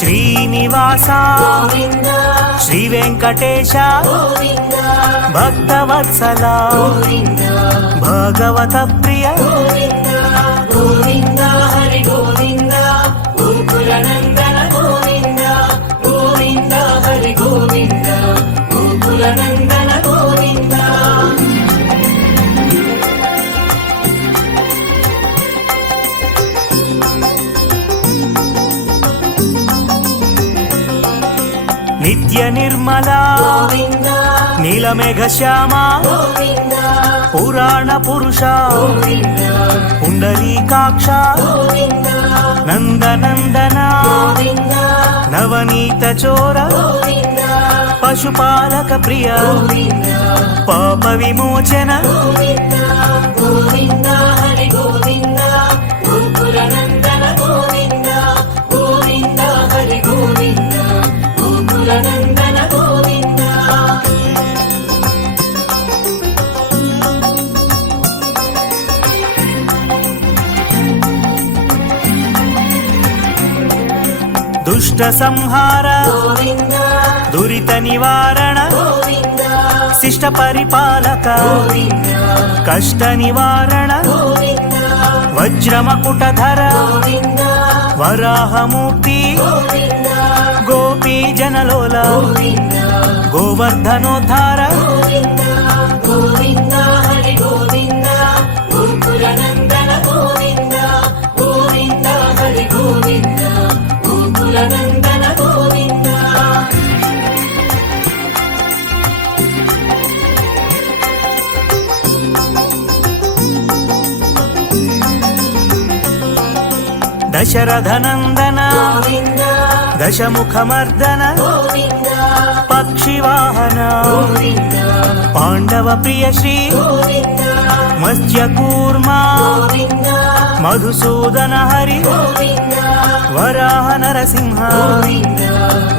శ్రీనివాస శ్రీ వెంకటేశ భక్తవత్సల భగవత ప్రియ గోవింద హరి గోవింద గోకులనందన గోవింద గోవింద హరి గోవింద గోకులనందన గోవింద. నిత్య నిర్మల గోవింద నీలమేఘ శ్యామ గోవింద పురాణ పురుష గోవింద పుండరీకాక్ష గోవింద నందనందన గోవింద నవనీత చోర గోవింద పశుపాలక ప్రియ గోవింద పాప విమోచన గోవింద గోవింద హరి గోవింద గోకులనందన గోవింద గోవింద హరి గోవింద గోకులనందన గోవింద. దుష్ట సంహార గోవింద దురిత నివారణ గోవింద శిష్ట పరిపాలక గోవింద కష్ట నివారణ గోవింద వజ్రమకుటధర గోవింద వరాహమూర్తి గోవింద గోపీ జనలోల గోవింద గోవర్ధనోద్ధార గోవింద గోవింద హరి గోవింద గోకులనందన గోవింద గోవింద హరి గోవింద గోకులనందన గోవింద. దశరథనందన గోవింద దశముఖమర్దన గోవింద పక్షివాహన గోవింద పాండవ ప్రియ శ్రీ గోవింద మత్స్యకూర్మా గోవింద మధుసూదన హరి గోవింద వరాహ నరసింహ గోవింద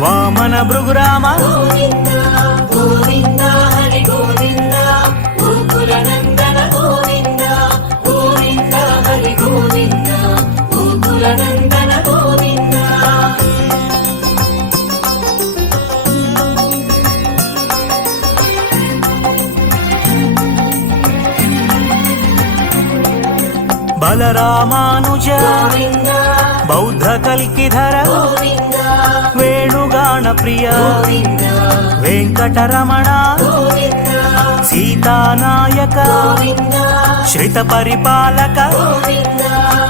వామన భృగురామ గోవింద గోవింద హరి గోవింద గోకులనందన గోవింద గోవింద హరి గోవింద గోకులనందన గోవింద. బలరామానుజ గోవింద బౌద్ధ కల్కిధర గోవింద వేణుగాన ప్రియ గోవింద వెంకటరమణ గోవింద సీతానాయక గోవింద శ్రిత పరిపాలక గోవింద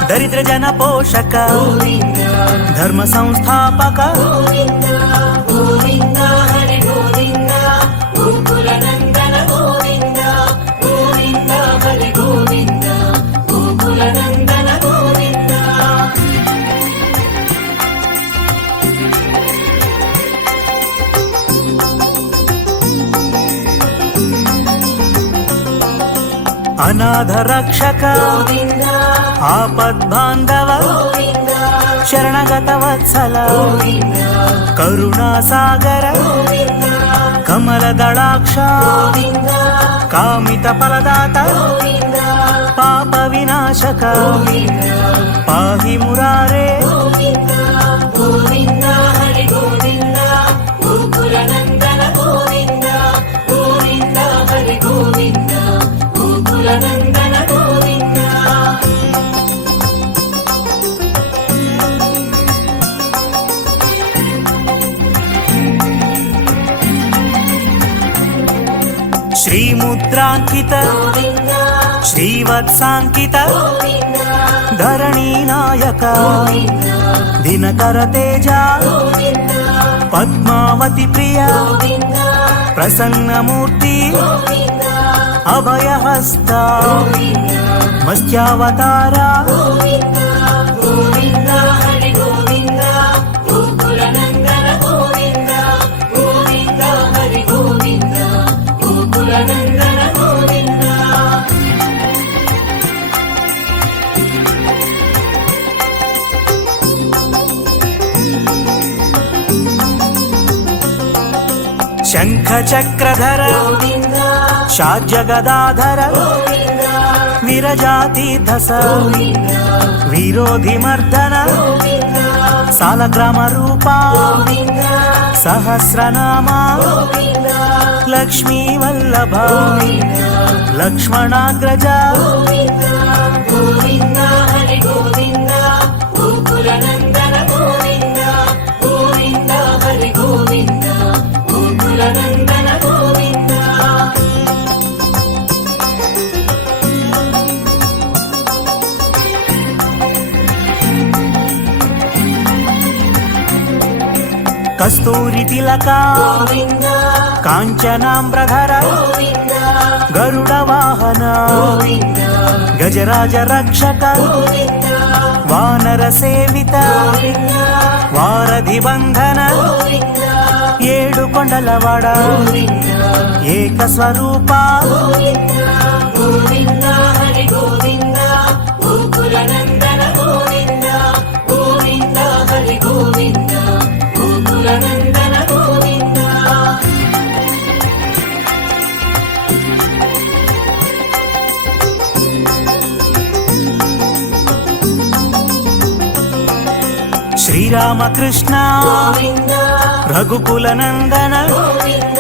దరిద్ర జన పోషక గోవింద ధర్మ సంస్థాపక గోవింద గోవింద హరి గోవింద గోకులనందన గోవింద గోవింద హరి గోవింద గోకులనందన గోవింద. అనాథ రక్షక గోవింద ఆపద్బాంధవ గోవింద శరణగత వత్సల గోవింద కరుణాసాగర గోవింద కమల దళాక్ష గోవింద కామిత ఫలదాత గోవింద పాప వినాశక గోవింద పాహి మురారే గోవింద గోవింద హరి గోవింద గోకులనందన గోవింద గోవింద హరి గోవింద గోకులనందన గోవింద. శ్రీముద్రాంకిత గోవింద శ్రీవత్సాంకిత గోవింద ధరణీ నాయక గోవింద దినకర తేజ గోవింద పద్మావతి ప్రియ గోవింద ప్రసన్నమూర్తి గోవింద అభయహస్త గోవింద మత్స్యావతార గోవింద గోవింద హరి గోవింద గోకులనందన గోవింద గోవింద హరి గోవింద గోకులనందన గోవింద. శంఖ చక్రధర గోవింద షాడ్యగదాధర గోవింద విరజాతీర్థస గోవింద విరోధి మర్దన గోవింద సాలగ్రామ రూపా గోవింద సహస్రనామా గోవింద లక్ష్మీ వల్లభ గోవింద లక్ష్మణాగ్రజ గోవింద గోవింద హరి గోవింద గోకుల నందన గోవింద గోవింద హరి గోవింద గోకుల నందన గోవింద కస్తూరి తిలక గోవింద కాంచనాంబ్రధర గోవింద గరుడ వాహన గోవింద గజరాజ రక్షక గోవింద వానర సేవిత గోవింద వారధి బంధన గోవింద ఏడు కొండలవాడ గోవింద ఏక స్వరూప గోవింద గోవింద హరి గోవింద గోకుల నందన గోవింద గోవింద హరి గోవింద గోకుల నందన గోవింద శ్రీరామకృష్ణ గోవింద రఘుకుల నందన గోవింద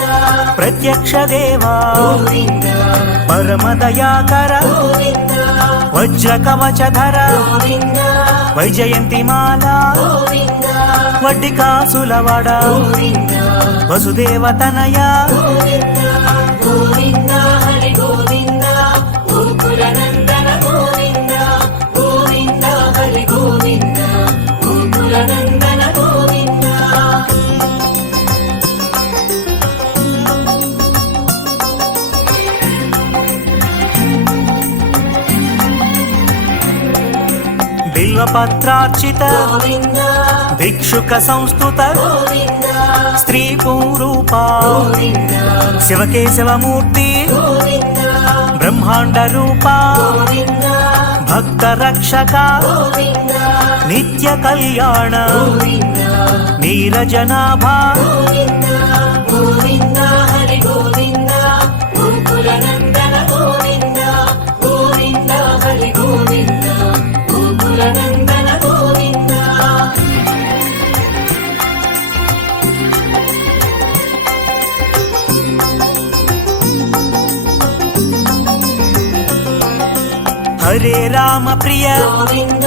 ప్రత్యక్ష దేవా గోవింద పరమ దయాకర గోవింద వజ్ర కవచధర గోవింద వైజయంతి మాల గోవింద వడ్డి కాసులవాడ గోవింద వసుదేవ తనయ గోవింద గోవింద హరి గోవింద గోకుల నందన గోవింద గోవింద హరి గోవింద గోకుల నందన గోవింద బిల్వపత్రార్చిత గోవింద భిక్షుక సంస్థుత గోవింద స్త్రీ పూరూప గోవింద శివకేశవమూర్తి గోవింద బ్రహ్మాండ రూప గోవింద భక్త రక్షక గోవింద నిత్య కళ్యాణ గోవింద నీరజనాభ గోవింద గోవింద హరి గోవింద గోకుల నందన గోవింద గోవింద హరి గోవింద గోకుల నందన గోవింద హరే రామ ప్రియ గోవింద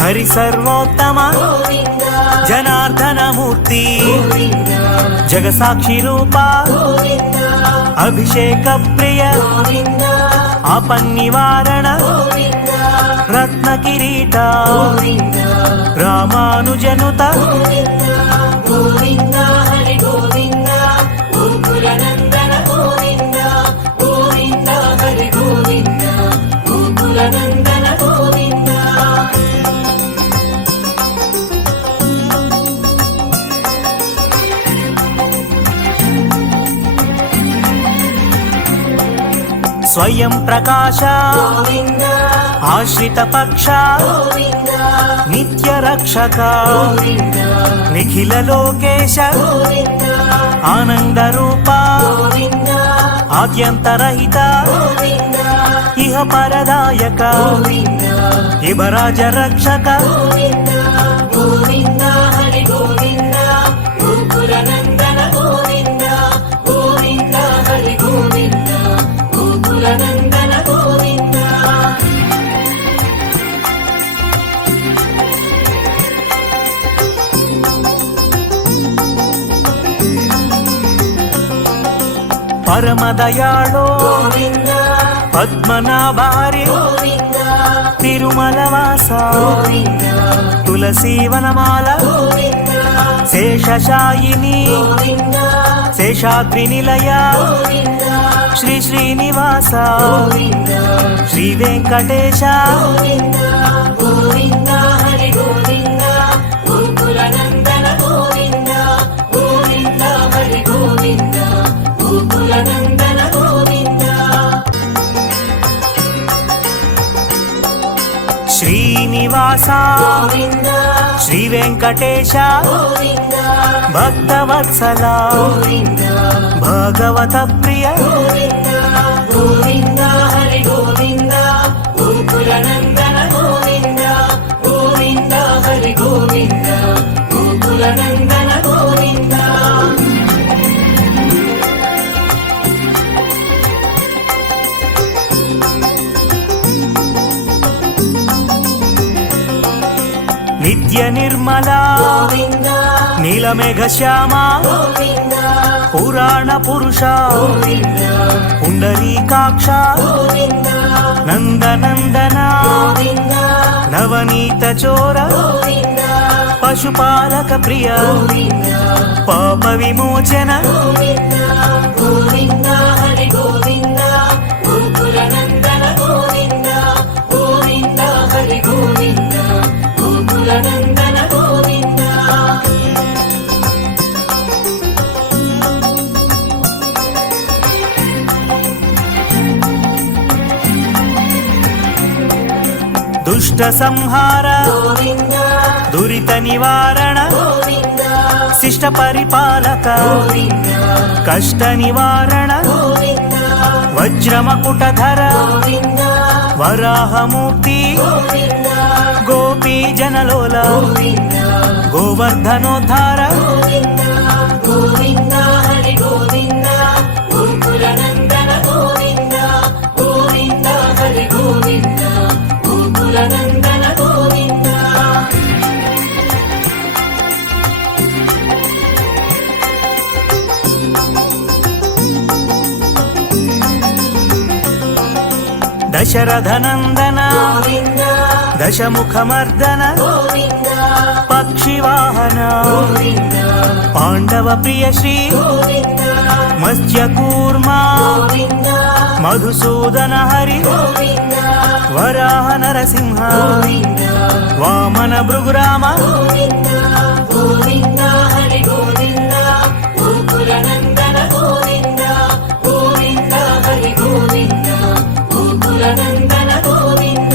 హరి సర్వోత్తమ గోవింద జనార్దన మూర్తి గోవింద జగసాక్షి రూప గోవింద అభిషేక ప్రియ గోవింద ఆపన్నివారణ గోవింద రత్న కిరీట గోవింద రామానుజనుత గోవింద గోవింద హరి గోవింద గోకుల నందన గోవింద గోవింద హరి గోవింద గోకుల నందన గోవింద స్వయం ప్రకాశ గోవింద ఆశ్రిత పక్ష గోవింద నిత్య రక్షక గోవింద నిఖిల లోకేశ గోవింద ఆనంద రూప గోవింద ఆద్యంతరహిత గోవింద ఇహ పరదాయక గోవింద యువరాజ రక్షక గోవింద గోవింద హరి గోవింద గోకుల నందన గోవింద గోవింద హరి గోవింద గోకుల నందన గోవింద పరమ దయాళో గోవింద పద్మనాభారి గోవింద తిరుమల వాస గోవింద తులసీవనమాల గోవింద శేషశాయిని గోవింద శేషాద్రి నిలయ గోవింద శ్రీ శ్రీనివాస గోవింద శ్రీ వెంకటేశ గోవింద గోవింద హరి గోవింద గోకుల నందన గోవింద గోవింద హరి గోవింద గోకుల నందన గోవింద శ్రీనివాస గోవింద శ్రీ వెంకటేశ గోవింద భక్తవత్సల గోవింద భగవత ప్రియ గోవింద గోవింద హరి గోవింద గోకుల నందన గోవింద గోవింద హరి గోవింద నిత్య నిర్మల గోవింద నీలమేఘ శ్యామ గోవింద పురాణ పురుష గోవింద పుండరీకాక్ష గోవింద నందనందన గోవింద నవనీత చోర గోవింద పశుపాలక ప్రియ గోవింద పాప విమోచన గోవింద గోవింద హరి గోవింద గోకుల నందన గోవింద గోవింద హరి గోవింద గోకుల నందన గోవింద దుష్ట సంహార గోవింద దురిత నివారణ గోవింద శిష్ట పరిపాలక గోవింద కష్ట నివారణ గోవింద వజ్రమకుటధర గోవింద వరాహమూర్తి గోవింద గోపీ జనలోల గోవింద గోవర్ధనోద్ధార గోవింద గోవింద హరి గోవింద గోకుల నందన గోవింద గోవింద హరి గోవింద గోకుల నందన గోవింద దశరథనందన గోవింద దశముఖమర్దన గోవింద పక్షివాహన గోవింద పాండవ ప్రియ శ్రీ గోవింద మత్స్యకూర్మా గోవింద మధుసూదన హరి గోవింద వరాహ నరసింహ గోవింద వామన భృగురామ గోవింద గోవింద హరి గోవింద గోకుల నందన గోవింద గోవింద హరి గోవింద గోకుల నందన గోవింద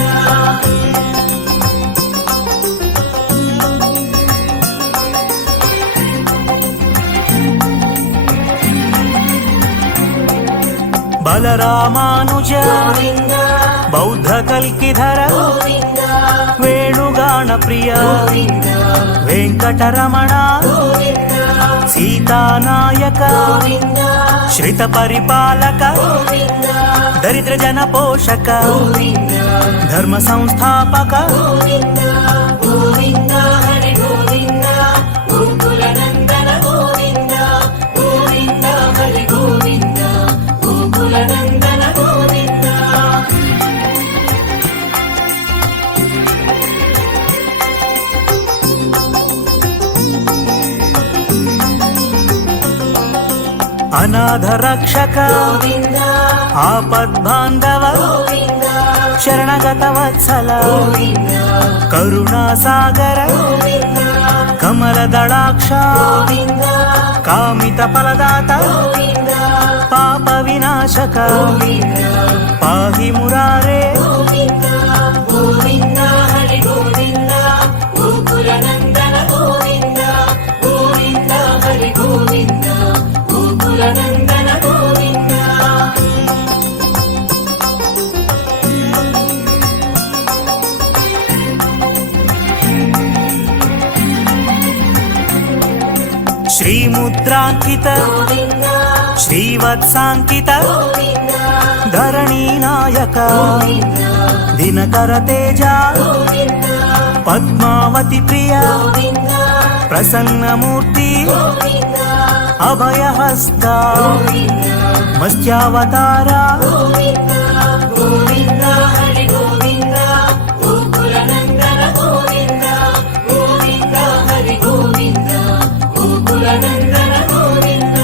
బలరామానుజ గోవింద బౌద్ధ కల్కిధర గోవింద వేణుగాన ప్రియ గోవింద వెంకటరమణ గోవింద సీతానాయక గోవింద శ్రిత పరిపాలక గోవింద దరిద్ర జన పోషక గోవింద ధర్మ సంస్థాపక గోవింద గోవింద హరి గోవింద గోకుల నందన గోవింద గోవింద హరి గోవింద గోకుల నందన గోవింద అనాథ రక్షక గోవింద ఆపద్బాంధవ గోవింద శరణగత వత్సల గోవింద కరుణా సాగర గోవింద కమల దళాక్ష గోవింద కామిత ఫలదాత గోవింద పాప వినాశక గోవింద పాహి మురారే గోవింద గోవింద హరి గోవింద గోకుల నందన గోవింద గోవింద హరి గోవింద గోకుల నందన గోవింద శ్రీముద్రాంకిత గోవింద శ్రీవత్సాంకిత గోవింద ధరణీ నాయక గోవింద దినకర తేజ గోవింద పద్మావతి ప్రియ గోవింద ప్రసన్నమూర్తి గోవింద అభయహస్త గోవింద మత్స్యావతార గోవింద గోవింద హరి గోవింద గోకుల నందన గోవింద గోవింద హరి గోవింద గోకుల నందన గోవింద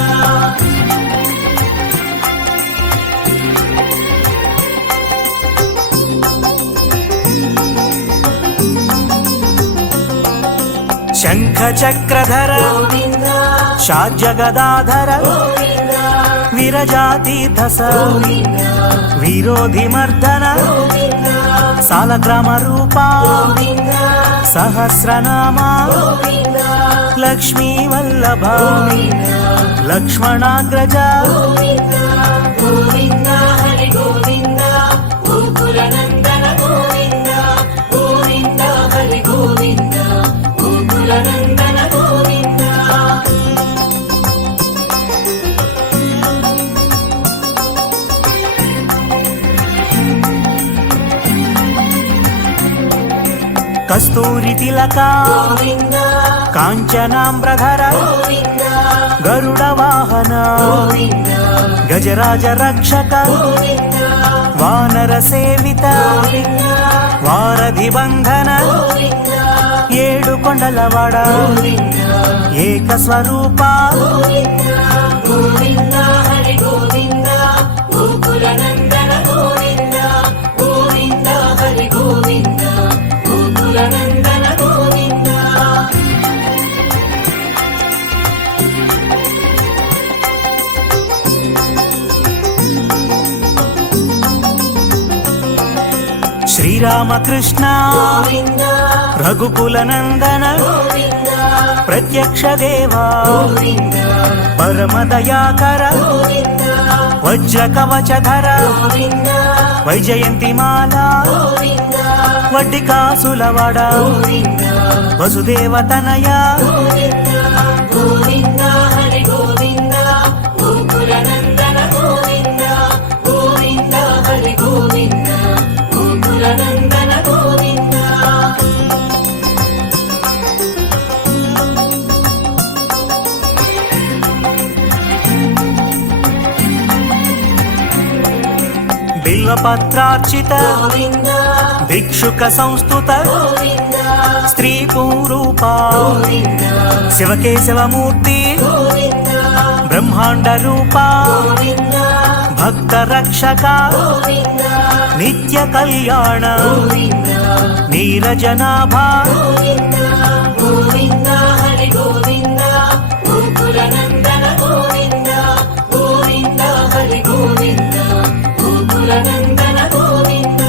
శంఖ చక్రధర గోవింద షాడ్జగదాధర గోవింద విరజాతీర్థస గోవింద విరోధి మర్దన గోవింద సాలగ్రామ రూపా గోవింద సహస్రనామ గోవింద లక్ష్మీ వల్లభ గోవింద లక్ష్మణాగ్రజ గోవింద గోవింద హరి గోవింద గోకుల నందన గోవింద గోవింద హరి గోవింద గోకుల నందన గోవింద కస్తూరి తిలక గోవింద కాంచనాంబ్రధర గోవింద గరుడ వాహన గోవింద గజరాజ రక్షక గోవింద వానర సేవిత గోవింద వారధి బంధన గోవింద ఏడు కొండలవాడ గోవింద ఏక స్వరూప గోవింద గోవింద హరి గోవింద గోకుల నందన గోవింద గోవింద హరి గోవింద గోకుల నందన గోవింద శ్రీరామకృష్ణ గోవింద రఘుకుల నందన గోవింద ప్రత్యక్ష దేవా గోవింద పరమదయాకర గోవింద వజ్ర కవచధర గోవింద వైజయంతిమాల గోవింద వడ్డి కాసులవాడ గోవింద వసుదేవ తనయ గోవింద గోవింద హరి గోవింద గోకుల నందన గోవింద గోవింద హరి గోవింద గోకుల నందన గోవింద బిల్వపత్రార్చిత గోవింద భిక్షుక సంస్థుత గోవింద స్త్రీ పూరూప గోవింద శివకేశవమూర్తి గోవింద బ్రహ్మాండ రూప గోవింద భక్త రక్షక గోవింద నిత్య కళ్యాణ గోవింద నీరజనాభ గోవింద గోవింద హరి గోవింద గోకుల నందన గోవింద గోవింద హరి గోవింద గోకుల నందన గోవింద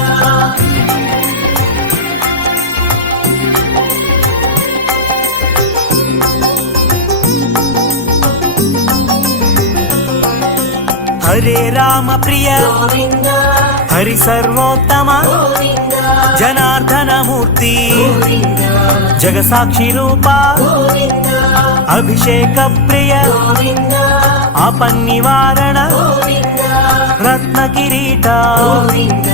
హరే రామ ప్రియ గోవింద హరి సర్వోత్తమ గోవింద జనార్దన మూర్తి గోవింద జగసాక్షి రూప గోవింద అభిషేక ప్రియ గోవింద ఆపన్నివారణ గోవింద రత్న కిరీట గోవింద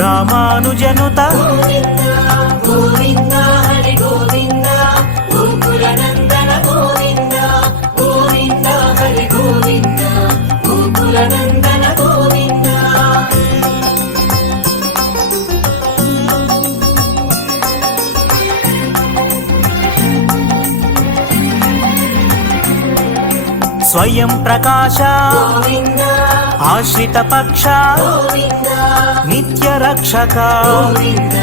రామానుజనుత గోవింద గోవింద హరి గోవింద గోకుల నందన గోవింద గోవింద హరి గోవింద గోకుల నందన గోవింద స్వయం ప్రకాశ గోవింద ఆశ్రిత పక్ష గోవింద నిత్య రక్షక గోవింద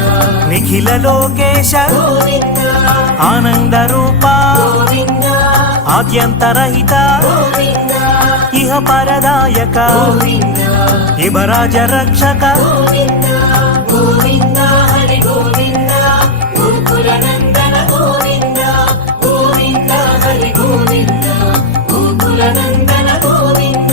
నిఖిల లోకేశ గోవింద ఆనంద రూప గోవింద ఆద్యంతరహిత గోవింద ఇహ పరదాయక గోవింద ఇబరాజ రక్షక గోవింద గోవింద హరి గోవింద గోకుల నందన గోవింద గోవింద హరి గోవింద గోకుల నందన గోవింద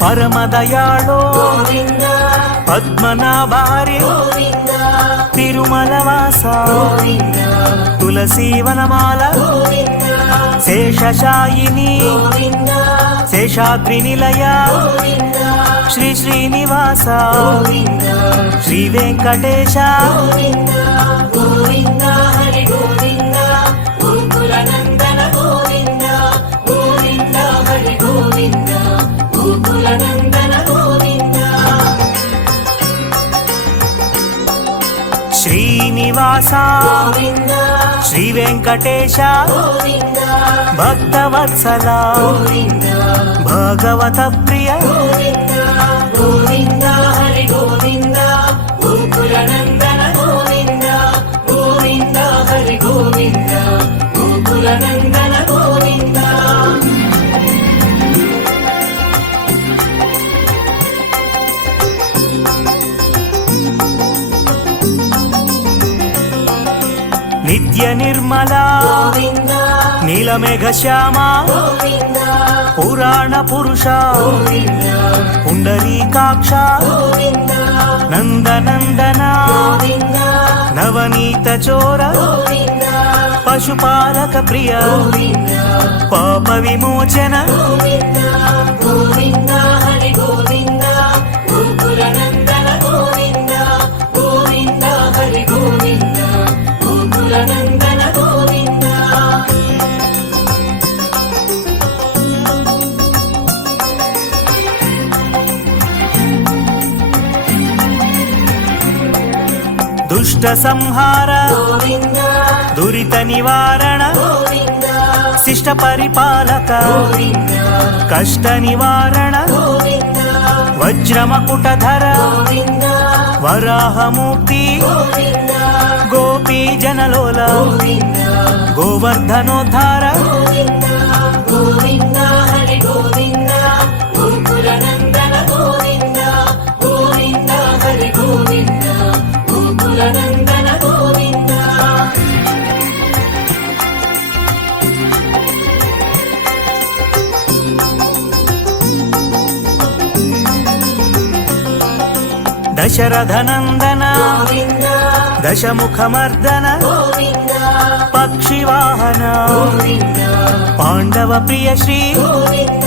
పరమదయాళో గోవింద పద్మనాభారి గోవింద తిరుమలవాస గోవింద తులసీవనమాల గోవింద శేషశాయిని గోవింద శేషాద్రి నిలయ గోవింద శ్రీ శ్రీనివాస గోవింద శ్రీ వెంకటేశ గోవింద గోవింద హరి గోవింద గోకుల నందన గోవింద గోవింద హరి గోవింద గోకుల నందన గోవింద శ్రీనివాస గోవింద శ్రీ వెంకటేశ గోవింద భక్తవత్సల గోవింద భగవత ప్రియ గోవింద గోవింద హరి గోవింద గోకుల నందన గోవింద గోవింద హరి గోవింద గోకుల నందన గోవింద నిత్య నిర్మల గోవింద నీలమేఘ శ్యామ గోవింద పురాణ పురుష గోవింద పుండరీకాక్ష గోవింద ನಂದನಂದನ ಗೋವಿಂದ ನವನೀತ ಚೋರ ಗೋವಿಂದ ಪಶುಪಾಲಕ ಪ್ರಿಯ ಗೋವಿಂದ ಪಾಪ ವಿಮೋಚನ ಗೋವಿಂದ ಗೋವಿಂದ ಹರಿ ಗೋವಿಂದ ಗೋಕುಲ ನಂದನ ಗೋವಿಂದ ಗೋವಿಂದ ಹರಿ ಗೋವಿಂದ ಗೋಕುಲ ನಂದನ ಗೋವಿಂದ ದುಷ್ಟ ಸಂಹಾರ ಗೋವಿಂದ ದುರಿತ ನಿವಾರಣ ಗೋವಿಂದ ಶಿಷ್ಟ ಪರಿಪಾಲಕ ಗೋವಿಂದ ಕಷ್ಟ ನಿವಾರಣ ಗೋವಿಂದ ವಜ್ರ ಮಕುಟಧರ ಗೋವಿಂದ ವರಾಹ ಮೂರ್ತಿ ಗೋವಿಂದ ಗೋಪಿ ಜನಲೋಲ ಗೋವಿಂದ ಗೋವರ್ಧನೋದ್ಧಾರ ಗೋವಿಂದ ಗೋವಿಂದ ಹರಿ ಗೋವಿಂದ ಗೋಕುಲ ನಂದನ ಗೋವಿಂದ ಗೋವಿಂದ ಹರಿ ಗೋವಿಂದ ಗೋಕುಲ ನಂದನ ಗೋವಿಂದ ದಶರಥ ನಂದನ ಗೋವಿಂದ ದಶಮುಖ ಮರ್ದನ ಗೋವಿಂದ ಪಕ್ಷಿವಾಹನ ಗೋವಿಂದ ಪಾಂಡವ ಪ್ರಿಯ ಶ್ರೀ ಗೋವಿಂದ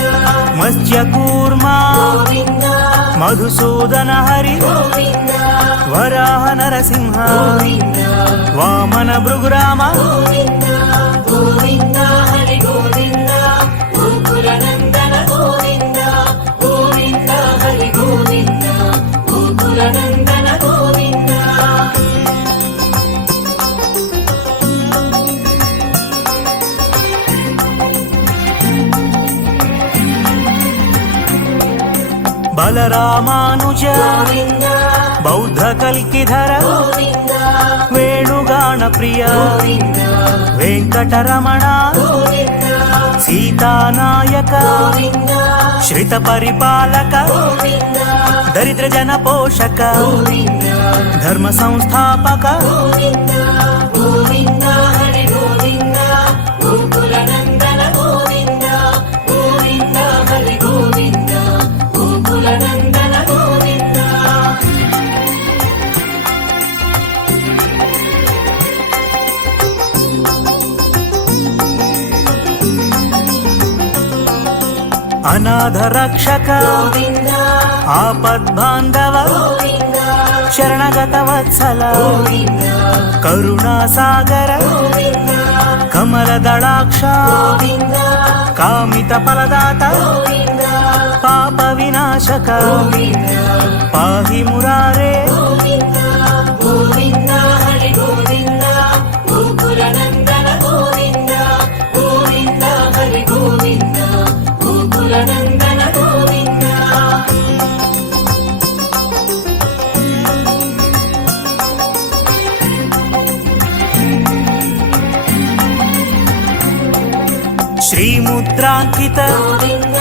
ಮತ್ಸ್ಯ ಕೂರ್ಮ ಗೋವಿಂದ ಮಧುಸೂದನ ಹರಿ ಗೋವಿಂದ ವರಾಹ ನರಸಿಂಹ ಗೋವಿಂದ ವಾಮನ ಭೃಗುರಾಮ ಗೋವಿಂದ ಗೋವಿಂದ ಹರಿ ಗೋವಿಂದ ಗೋಕುಲ ನಂದನ ಗೋವಿಂದ ಗೋವಿಂದ ಹರಿ ಗೋವಿಂದ ಗೋಕುಲ ನಂದನ ಗೋವಿಂದ ಬಲರಾಮಾನುಜ ಗೋವಿಂದ ಬೌದ್ಧ ಕಲ್ಕಿಧರ ಗೋವಿಂದ ವೇಣುಗಾನ ಪ್ರಿಯ ಗೋವಿಂದ ವೆಂಕಟರಮಣ ಗೋವಿಂದ ಸೀತಾನಾಯಕ ಗೋವಿಂದ ಶ್ರಿತ ಪರಿಪಾಲಕ ಗೋವಿಂದ ದರಿದ್ರ ಜನ ಪೋಷಕ ಗೋವಿಂದ ಧರ್ಮ ಸಂಸ್ಥಾಪಕ ಗೋವಿಂದ ಗೋವಿಂದ ಹರಿ ಗೋವಿಂದ ಗೋಕುಲ ನಂದನ ಗೋವಿಂದ ಗೋವಿಂದ ಹರಿ ಗೋವಿಂದ ಗೋಕುಲ ನಂದನ ಗೋವಿಂದ ಅನಾಥ ರಕ್ಷಕ ಗೋವಿಂದ ಆಪದ್ ಬಾಂಧವ ಗೋವಿಂದ ಶರಣಗತ ವತ್ಸಲ ಗೋವಿಂದ ಕರುಣಾ ಸಾಗರ ಗೋವಿಂದ ಕಮಲದಳಾಕ್ಷ ಗೋವಿಂದ ಕಾಮಿತ ಫಲದಾತ ಗೋವಿಂದ ಪಾಪ ವಿನಾಶಕ ಗೋವಿಂದ ಪಾಹಿ ಮುರಾರೇ ಗೋವಿಂದ ಗೋವಿಂದ ಹರಿ ಗೋವಿಂದ ಗೋಕುಲ ನಂದನ ಗೋವಿಂದ ಗೋವಿಂದ ಹರಿ ಗೋವಿಂದ ಗೋಕುಲ ನಂದನ ಗೋವಿಂದ ಶ್ರೀಮುದ್ರಾಂಕಿತ ಗೋವಿಂದ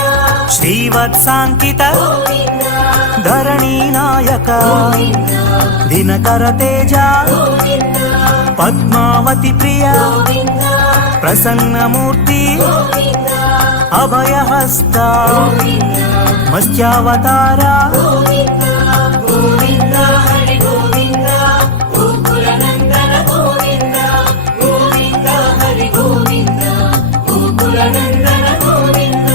ಶ್ರೀವತ್ಸಾಂಕಿತ ಗೋವಿಂದ ಧರಣಿ ನಾಯಕ ಗೋವಿಂದ ದಿನಕರ ತೇಜ ಗೋವಿಂದ ಪದ್ಮಾವತಿ ಪ್ರಿಯ ಗೋವಿಂದ ಪ್ರಸನ್ನ ಮೂರ್ತಿ ಗೋವಿಂದ ಅಭಯ ಹಸ್ತ ಗೋವಿಂದ ಮತ್ಸ್ಯಾವತಾರ ಗೋವಿಂದ ಗೋವಿಂದ ಹರಿ ಗೋವಿಂದ ಗೋಕುಲ ನಂದನ ಗೋವಿಂದ ಗೋವಿಂದ ಹರಿ ಗೋವಿಂದ ಗೋಕುಲ ನಂದನ ಗೋವಿಂದ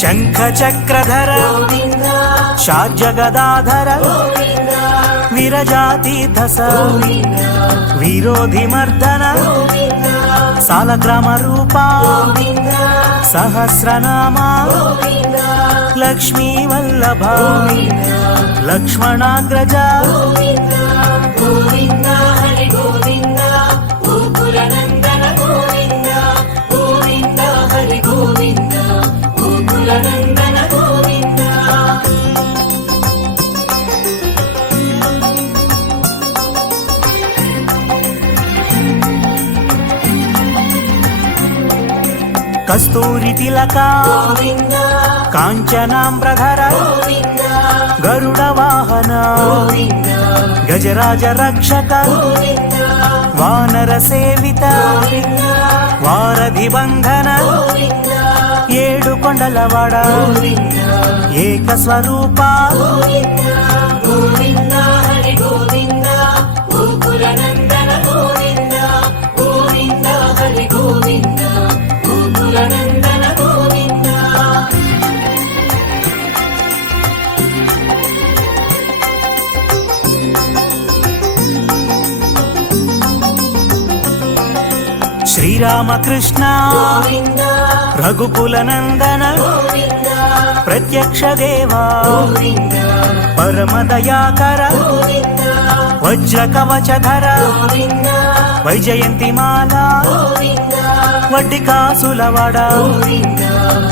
ಶಂಖ ಚಕ್ರಧರ ಗೋವಿಂದ ಶಾರ್ಜ ಗದಾಧರ ಗೋವಿಂದ ವಿರಜಾತೀರ್ಥ ಗೋವಿಂದ ವಿರೋಧಿ ಮರ್ದನ ಗೋವಿಂದ ಸಾಲಗ್ರಾಮ ರೂಪ ಗೋವಿಂದ ಸಹಸ್ರನಾಮ ಗೋವಿಂದ ಲಕ್ಷ್ಮೀ ವಲ್ಲಭ ಗೋವಿಂದ ಲಕ್ಷ್ಮಣಾಗ್ರಜ ಗೋವಿಂದ ಗೋವಿಂದ ಹರಿ ಗೋವಿಂದ ಗೋಕುಲ ನಂದನ ಗೋವಿಂದ ಗೋವಿಂದ ಹರಿ ಗೋವಿಂದ ಗೋಕುಲ ನಂದನ ಗೋವಿಂದ ಕಸ್ತೂರಿ ತಿಲಕ ಗೋವಿಂದ ಕಾಂಚನಾಂಬ್ರಧರ ಗೋವಿಂದ ಗರುಡ ವಾಹನ ಗೋವಿಂದ ಗಜರಾಜ ರಕ್ಷಕ ಗೋವಿಂದ వానర సేవిత గోవింద వారధి బంధన గోవింద ఏడు కొండలవాడ గోవింద ఏక స్వరూప గోవింద గోవింద హరి గోవింద గోకుల నందన గోవింద గోవింద హరి గోవింద గోకుల నందన గోవింద శ్రీరామకృష్ణ గోవింద రఘుకుల నందన గోవింద ప్రత్యక్ష దేవా గోవింద పరమదయాకర గోవింద వజ్ర కవచధర గోవింద వైజయంతిమాల గోవింద వడ్డి కాసులవాడ గోవింద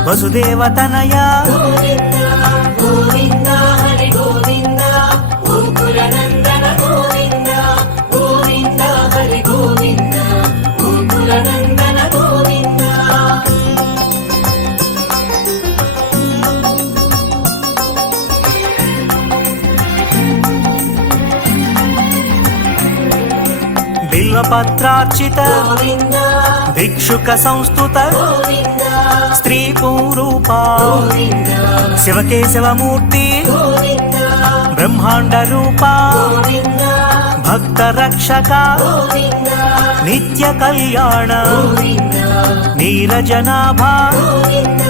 వసుదేవతనయ గోవింద గోవింద హరి గోవింద గోకుల నందన గోవింద గోవింద హరి గోవింద గోకుల నందన గోవింద బిల్వపత్రార్చిత గోవింద భిక్షుక సంస్థుత గోవింద స్త్రీ పూరూప గోవింద శివకేశవమూర్తి గోవింద బ్రహ్మాండ రూప గోవింద భక్త రక్షక గోవింద నిత్య కళ్యాణ గోవింద నీరజనాభ గోవింద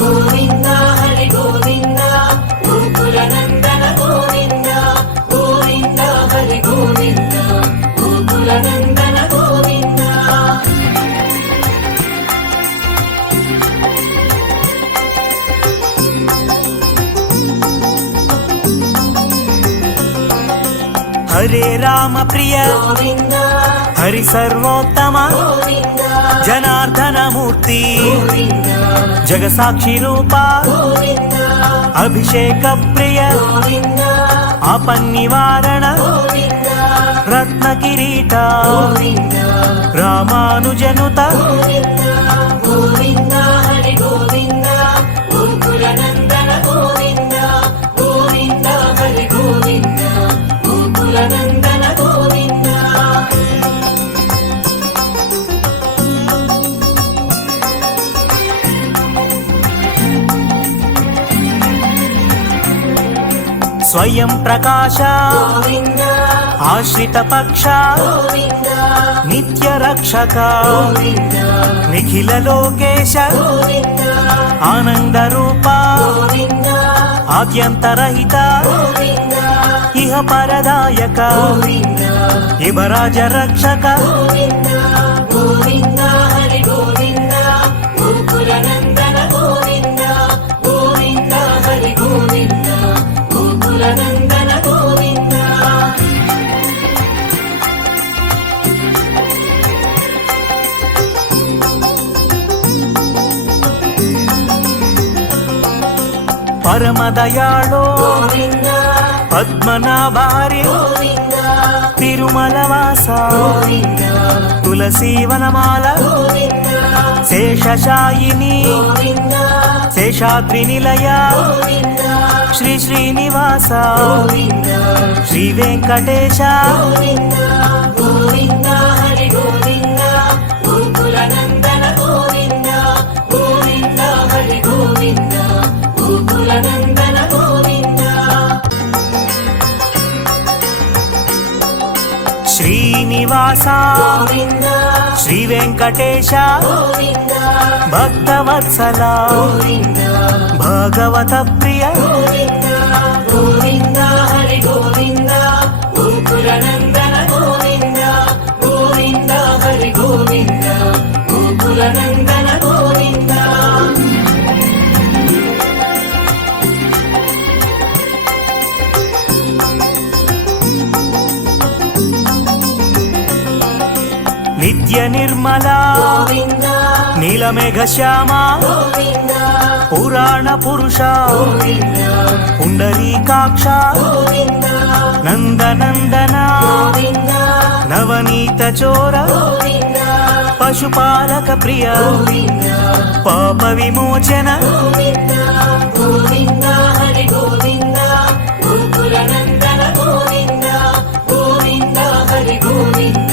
గోవింద హరి గోవింద గోకుల నందన గోవింద గోవింద హరి గోవింద గోకుల నందన గోవింద హరే రామ ప్రియ గోవింద హరి సర్వోత్తమ గోవింద జనార్దన మూర్తి గోవింద జగసాక్షి రూప గోవింద అభిషేక ప్రియ గోవింద ఆపన్నివారణ గోవింద రత్న కిరీట గోవింద రామానుజనుత గోవింద గోవింద హరి గోవింద గోకుల నందన గోవింద గోవింద హరి గోవింద గోకుల నందన గోవింద స్వయం ప్రకాశ గోవింద ఆశ్రిత పక్ష గోవింద నిత్య రక్షక గోవింద నిఖిల లోకేశ గోవింద ఆనంద రూప గోవింద ఆద్యంతరహిత గోవింద ఇహ పరదాయక గోవింద ఇవరాజ రక్షక గోవింద గోవింద హరి గోవింద గోకుల నందన గోవింద గోవింద హరి గోవింద గోకుల నందన గోవింద పరమదయాళో గోవింద పద్మనాభారి గోవింద తిరుమల వాస గోవింద తులసీవనమాల గోవింద శేషశాయిని గోవింద శేషాద్రి నిలయ గోవింద శ్రీ శ్రీనివాస గోవింద శ్రీ వెంకటేశ గోవింద గోవింద హరి గోవింద గోకుల నందన గోవింద గోవింద హరి గోవింద గోకుల నందన గోవింద శ్రీనివాస గోవింద శ్రీ వెంకటేశ గోవింద భక్తవత్సల గోవింద భాగవత ప్రియ గోవింద గోవింద హరి గోవింద గోకుల నందన గోవింద గోవింద హరి గోవింద గోకుల నందన గోవింద నిత్య నిర్మల గోవింద నీలమేఘ శ్యామ గోవింద పురాణ పురుష గోవింద పుండరీకాక్ష గోవింద నందనందన గోవింద నవనీత చోర గోవింద పశుపాలక ప్రియ గోవింద పాప విమోచన గోవింద గోవింద హరి గోవింద గోకుల నందన గోవింద గోవింద హరి గోవింద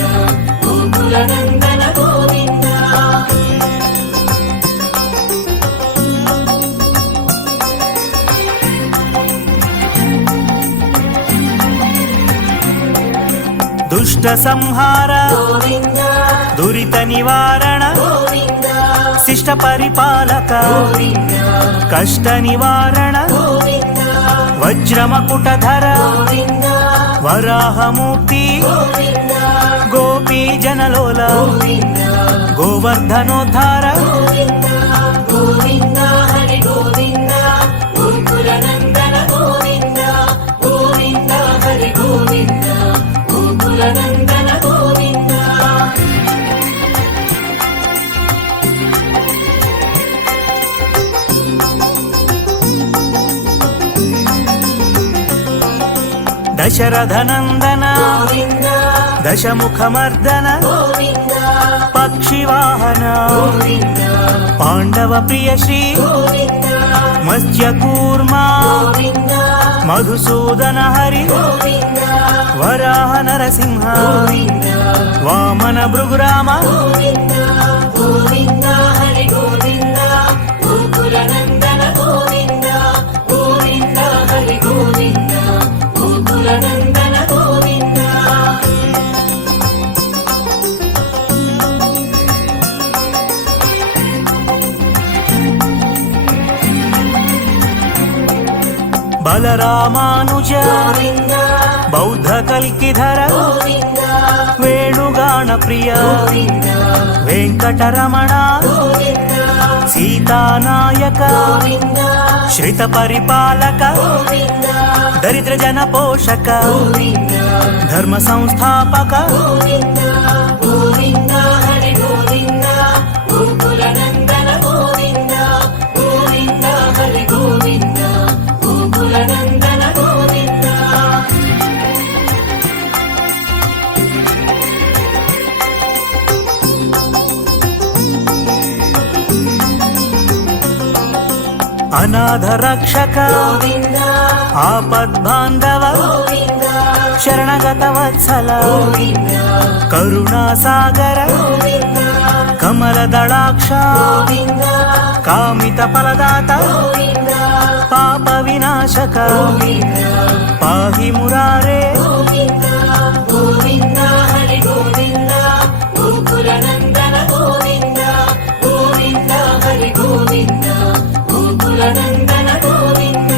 దుష్ట సంహార గోవింద దురిత నివారణ గోవింద శిష్ట పరిపాలక గోవింద కష్ట నివారణ గోవింద వజ్రమకుటధర గోవింద వరాహమూర్తి గోవింద గోపీ జనలోల గోవింద గోవర్ధనోద్ధార గోవింద గోవింద హరి గోవింద గోకుల నందన గోవింద గోవింద హరి గోవింద గోకుల నందన గోవింద దశరథనందన గోవింద దశముఖమర్దన గోవింద పక్షివాహన గోవింద పాండవ ప్రియ శ్రీ గోవింద మత్స్యకూర్మ గోవింద మధుసూదన హరి గోవింద వరాహ నరసింహ గోవింద వామన భృగురామ గోవింద గోవింద హరి గోవింద గోకుల నందన గోవింద గోవింద హరి గోవింద గోకుల నందన గోవింద బలరామానుజ గోవింద బౌద్ధ కల్కిధర గోవింద వేణుగాన ప్రియ గోవింద వెంకటరమణ గోవింద సీతానాయక గోవింద శ్రిత పరిపాలక గోవింద దరిద్ర జన పోషక గోవింద ధర్మ సంస్థాపక గోవింద గోవింద హరి గోవింద గోకుల నందన గోవింద గోవింద హరి గోవింద గోకుల నందన గోవింద అనాథ రక్షక గోవింద ఆపద్బాంధవ గోవింద శరణగత వత్సల గోవింద కరుణా సాగర గోవింద కమలదళాక్ష గోవింద కామిత ఫలదాత గోవింద పాప వినాశక గోవింద పాహి మురారే గోవింద గోవింద హరి గోవింద గోకుల నందన గోవింద గోవింద హరి గోవింద గోకుల నందన గోవింద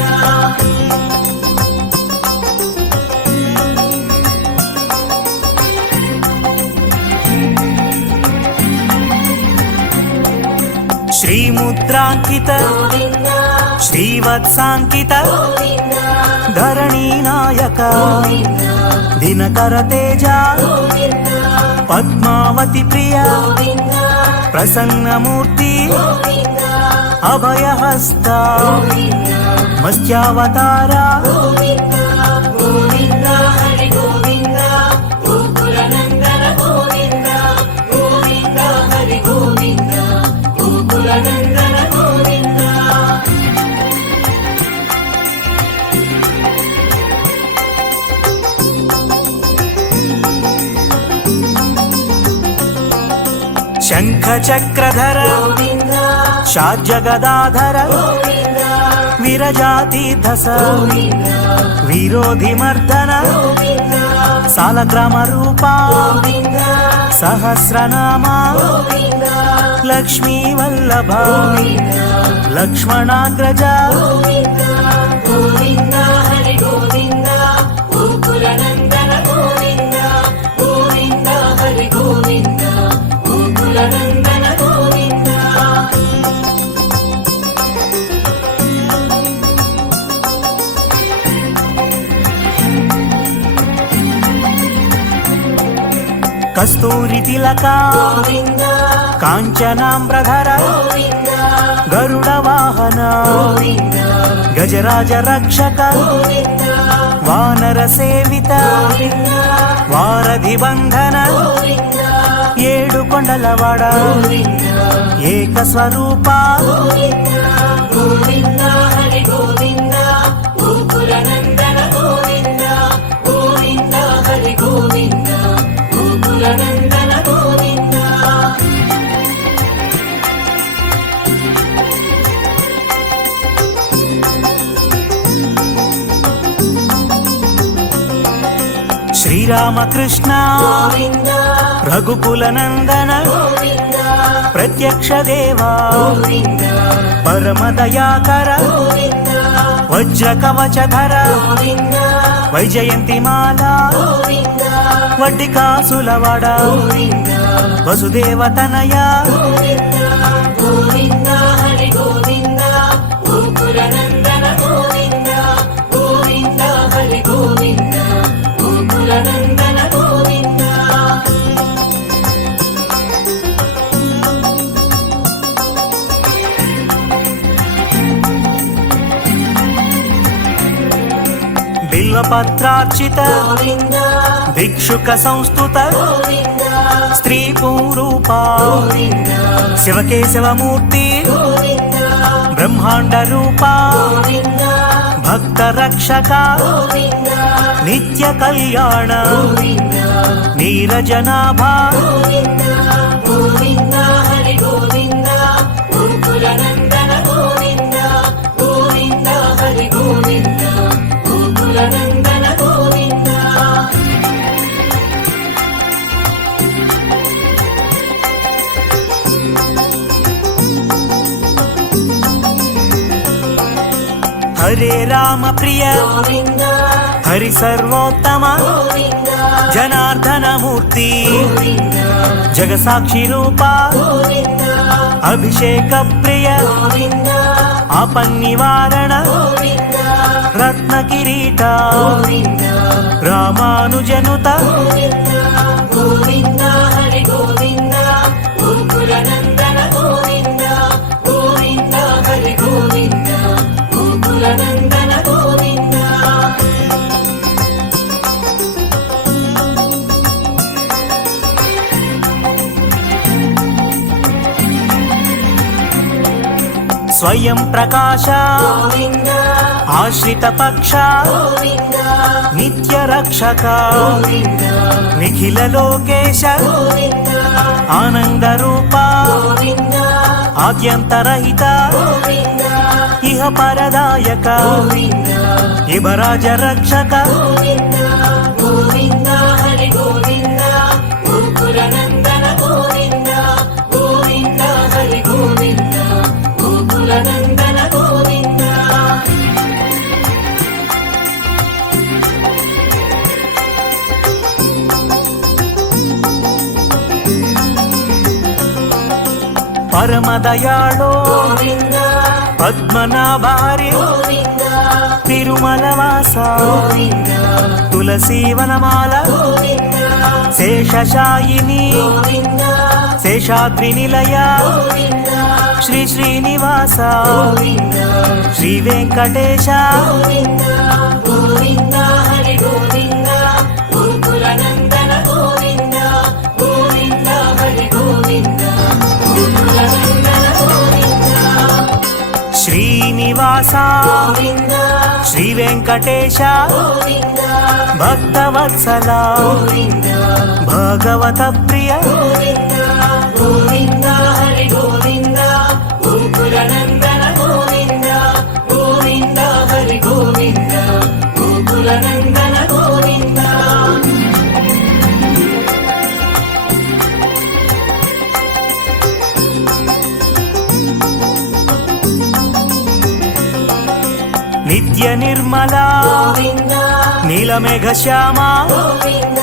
శ్రీముద్రాంకిత గోవింద శ్రీవత్సాంకిత గోవింద ధరణీ నాయక గోవింద దినకర తేజ గోవింద పద్మావతి ప్రియ గోవింద ప్రసన్నమూర్తి గోవింద అభయహస్త గోవింద మత్స్యావతార గోవింద గోవింద హరి గోవింద గోకుల నందన గోవింద గోవింద హరి గోవింద గోకుల నందన గోవింద శంఖ చక్రధర గోవింద షాడ్జగదాధర గోవింద విరజాతీర్థస గోవింద విరోధి మర్దన గోవింద సాలగ్రామ రూప గోవింద సహస్రనామ గోవింద లక్ష్మీ వల్లభ గోవింద లక్ష్మణాగ్రజ గోవింద గోవింద హరి గోవింద గోకుల నందన గోవింద గోవింద హరి గోవింద గోకుల నందన గోవింద కస్తూరి తిలక గోవింద కాంచనాంబ్రధర గోవింద గరుడ వాహన గోవింద గజరాజ రక్షక గోవింద వానర సేవిత గోవింద వారధి బంధన గోవింద ఏడు కొండలవాడ గోవింద ఏక స్వరూప గోవింద గోవింద హరి గోవింద గోకుల నందన గోవింద గోవింద హరి గోవింద గోకుల నందన గోవింద శ్రీరామకృష్ణ గోవింద రఘుకుల నందన గోవింద ప్రత్యక్ష దేవా గోవింద పరమ దయాకర గోవింద వజ్ర కవచధర గోవింద వైజయంతి మాల గోవింద వడ్డి కాసులవాడ గోవింద వసుదేవ తనయ గోవింద గోవింద హరి గోవింద గోకుల నందన గోవింద గోవింద హరి గోవింద గోకుల నందన గోవింద బిల్వపత్రార్చిత గోవింద భిక్షుక సంస్థుత గోవింద స్త్రీ పూరూప గోవింద శివకేశవమూర్తి గోవింద బ్రహ్మాండ రూప గోవింద భక్త రక్షక గోవింద నిత్య కళ్యాణ గోవింద నీరజనాభ గోవింద గోవింద హరి గోవింద గోకుల నందన గోవింద గోవింద హరి గోవింద గోకుల నందన గోవింద హరే రామ ప్రియ గోవింద హరి సర్వోత్తమ గోవింద జనార్దన మూర్తి గోవింద జగసాక్షి రూప గోవింద అభిషేక ప్రియ గోవింద ఆపన్నివారణ గోవింద రత్న కిరీట గోవింద రామానుజనుత గోవింద గోవింద హరి గోవింద గోకుల నందన గోవింద గోవింద హరి గోవింద గోకుల నందన గోవింద స్వయం ప్రకాశ గోవింద ఆశ్రిత పక్ష గోవింద నిత్య రక్షక గోవింద నిఖిల లోకేశ గోవింద ఆనంద రూప గోవింద ఆద్యంతరహిత గోవింద ఇహ పరదాయక గోవింద ఇమరాజ రక్షక గోవింద గోవింద హరి గోవింద గోకుల నందన గోవింద గోవింద హరి గోవింద గోకుల నందన గోవింద పరమ దయాళో గోవింద పద్మనాభారి గోవింద తిరుమల వాస గోవింద తులసీవనమాల గోవింద శేషశాయిని గోవింద శేషాద్రి నిలయ గోవింద శ్రీ శ్రీనివాస గోవింద శ్రీ వెంకటేశ గోవింద గోవింద హరి గోవింద గోకుల నందన గోవింద గోవింద హరి గోవింద గోకుల నందన గోవింద శ్రీనివాస గోవింద శ్రీ వెంకటేశ గోవింద భక్తవత్సల గోవింద భాగవత ప్రియ గోవింద గోవింద హరి గోవింద గోకుల నందన గోవింద గోవింద హరి గోవింద గోకుల నందన గోవింద నిత్య నిర్మల గోవింద నీలమేఘ శ్యామ గోవింద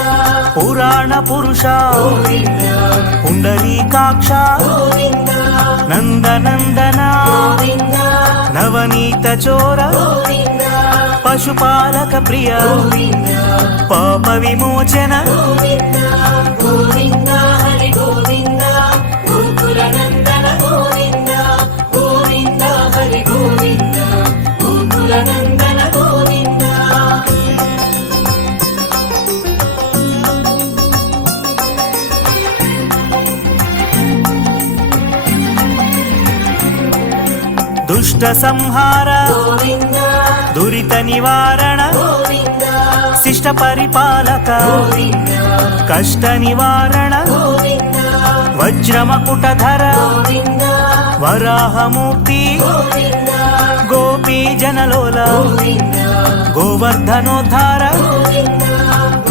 పురాణ పురుష గోవింద పుండరీకాక్ష గోవింద నందనందన గోవింద నవనీత చోర గోవింద పశుపాలక ప్రియ గోవింద పాప విమోచన గోవింద గోవింద హరి గోవింద గోకుల నందన గోవింద గోవింద హరి గోవింద గోకుల నందన గోవింద దుష్ట సంహార గోవింద దురిత నివారణ గోవింద శిష్ట పరిపాలక గోవింద కష్ట నివారణ గోవింద వజ్రమకుటధర గోవింద వరాహమూర్తి గోవింద గోపీ జనలోల గోవింద గోవర్ధనోద్ధార గోవింద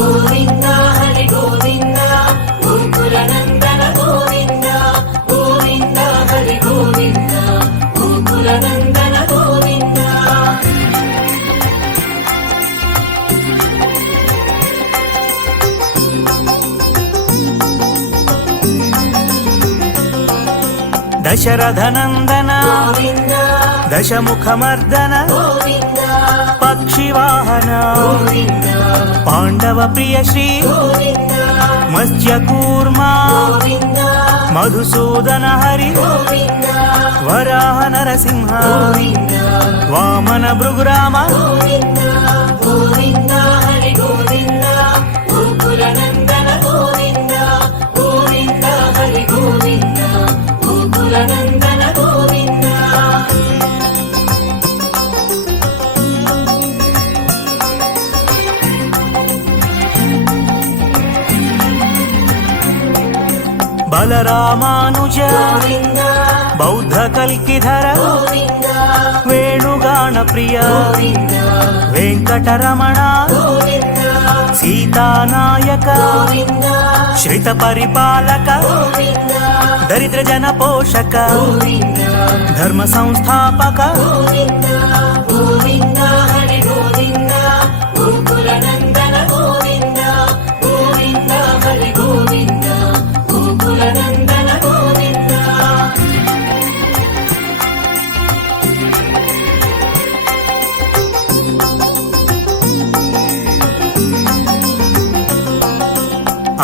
గోవింద హరి గోవింద గోకుల నందన గోవింద గోవింద హరి గోవింద గోకుల నందన గోవింద దశరథ నందన గోవింద దశముఖమర్దన గోవింద పక్షివాహన గోవింద పాండవ ప్రియ శ్రీ గోవింద మత్స్యకూర్మా గోవింద మధుసూదన హరి గోవింద వరాహ నరసింహ గోవింద వామన భృగురామ గోవింద గోవింద హరి గోవింద గోకుల నందన గోవింద గోవింద హరి గోవింద గోకుల నందన గోవింద బలరామానుజ గోవింద బౌద్ధ కల్కిధర గోవింద వేణుగాన ప్రియ గోవింద వెంకటరమణ గోవింద సీతానాయక గోవింద శ్రిత పరిపాలక గోవింద దరిద్ర జన పోషక గోవింద ధర్మ సంస్థాపక గోవింద గోవింద హరి గోవింద గోకుల నందన గోవింద గోవింద హరి గోవింద గోకుల నందన గోవింద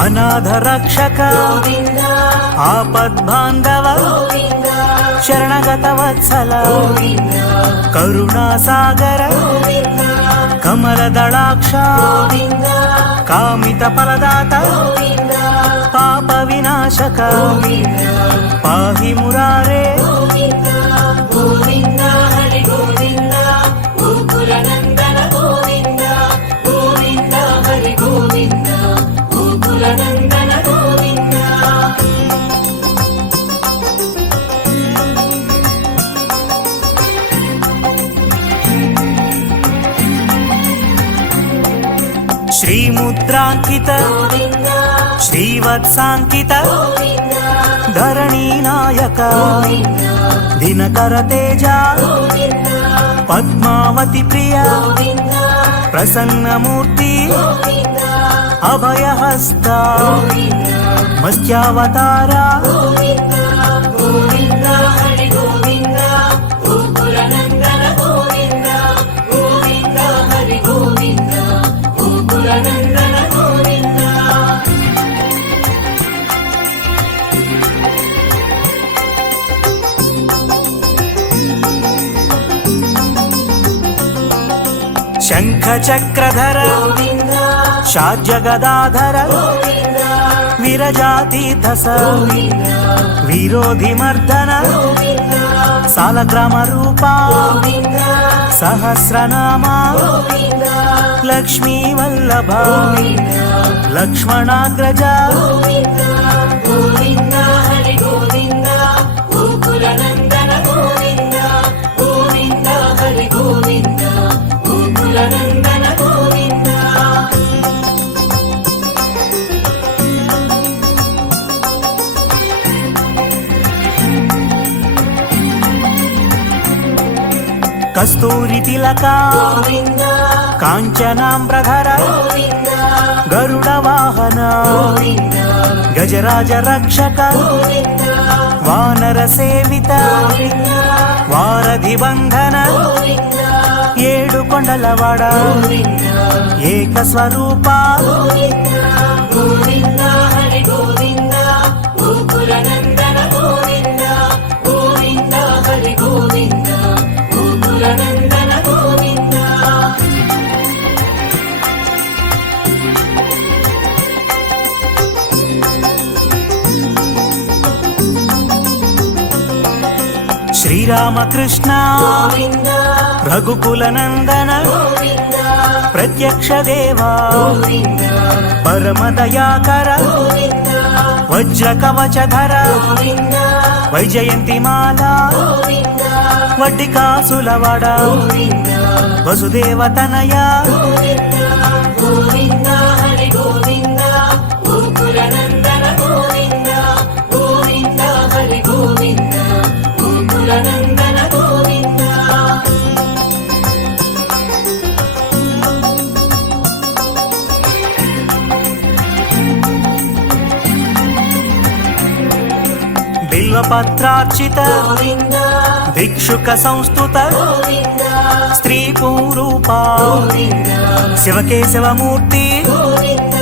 అనాథ రక్షక గోవింద ఆపద్బాంధవ గోవింద శరణగత వత్సల గోవింద కరుణా సాగర గోవింద కమలదళాక్ష గోవింద కామిత ఫలదాత గోవింద పాప వినాశక గోవింద పాహి మురారే గోవింద గోవింద హరి గోవింద గోకుల నందన గోవింద గోవింద హరి గోవింద గోకుల నందన గోవింద శ్రీముద్రాంకిత గోవింద శ్రీవత్సాంకిత గోవింద ధరణీ నాయక గోవింద దినకర తేజ గోవింద పద్మావతి ప్రియ గోవింద ప్రసన్నమూర్తి గోవింద అభయహస్త గోవింద మత్స్యావతార గోవింద గోవింద హరి గోవింద గోకుల నందన గోవింద గోవింద హరి గోవింద గోకుల నందన గోవింద శంఖ చక్రధర గోవింద షాడ్జగదాధర గోవింద విరజాతీర్థస గోవింద విరోధి మర్దన గోవింద సాలగ్రామ రూప గోవింద సహస్రనామ గోవింద లక్ష్మీ వల్లభ గోవింద లక్ష్మణాగ్రజ గోవింద గోవింద హరి గోవింద గోకుల నందన గోవింద గోవింద హరి గోవింద గోకుల నందన గోవింద కస్తూరి తిలక గోవింద కాంచనాంబ్రధర గోవింద గరుడ వాహన గోవింద గజరాజ రక్షక గోవింద వానర సేవిత గోవింద వారధి బంధన గోవింద ఏడు కొండలవాడ గోవింద ఏక స్వరూప గోవింద గోవింద హరి గోవింద గోకుల నందన గోవింద గోవింద హరి గోవింద గోకుల నందన గోవింద శ్రీరామకృష్ణ గోవింద రఘుకుల నందన గోవింద ప్రత్యక్ష దేవా గోవింద పరమదయాకర గోవింద వజ్ర కవచధర గోవింద వైజయంతి మాల గోవింద వడ్డి కాసులవాడ గోవింద వసుదేవ తనయ గోవింద గోవింద హరి బిల్వపత్రార్చిత గోవింద భిక్షుక సంస్థుత గోవింద స్త్రీ పూరూప గోవింద శివకేశవమూర్తి గోవింద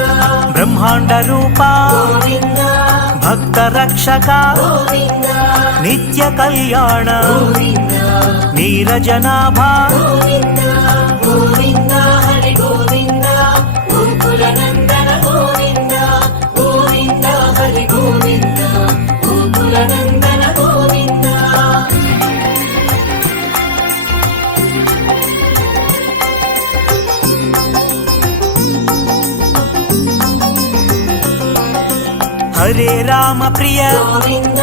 బ్రహ్మాండ రూప గోవింద భక్త రక్షక గోవింద నిత్య కళ్యాణ గోవింద నీరజనాభ గోవింద గోవింద హరి గోవింద గోకుల నందన గోవింద గోవింద హరి గోవింద గోకుల నందన గోవింద హరే రామ ప్రియ గోవింద